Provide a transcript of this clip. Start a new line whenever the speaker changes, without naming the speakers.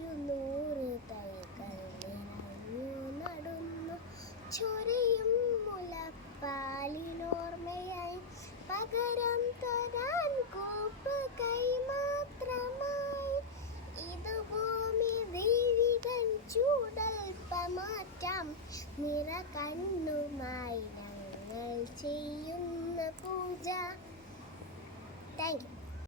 ഒരു നൂറ് തൈകൾ നടന്നു. ചൊരിയും മുലപ്പാലിനോർമ്മയായി പകരം തരാൻ കോപ്പ് കൈ മാത്രമായി. ഇത് ഭൂമി ദേവികൻ ചൂടൽപ്പമാറ്റം. നിറ കണ്ണുമായി ഞങ്ങൾ ചെയ്യുന്ന പൂജ. Thank you